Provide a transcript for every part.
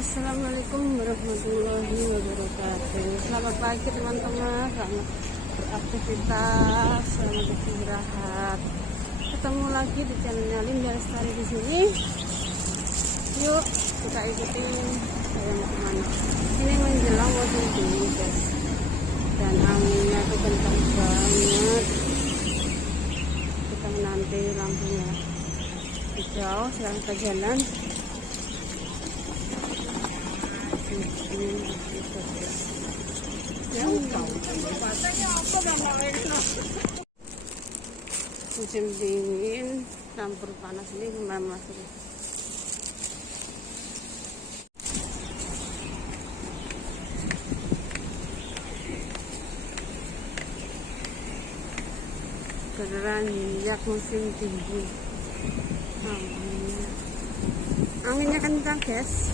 Assalamualaikum warahmatullahi wabarakatuh. Selamat pagi teman-teman, selamat beraktivitas, selamat beristirahat. Ketemu lagi di channelnya Linda Lestari di sini. Yuk kita ikuti saya mau kemana. Ini menjelang musim dingin guys, dan anginnya tuh kencang banget. Kita menanti lampunya hijau, sekarang kita jalan. Musim dingin campur panas ini gimana mas? Beranjak musim dingin, anginnya kencang guys.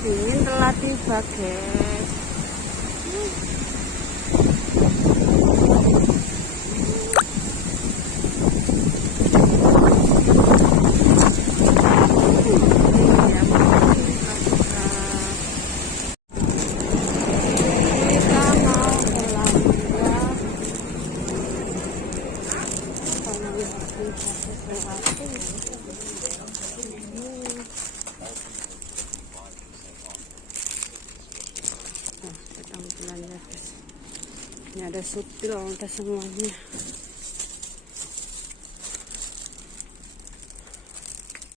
Dingin telah tiba guys. Ini ada supil, ada semuanya.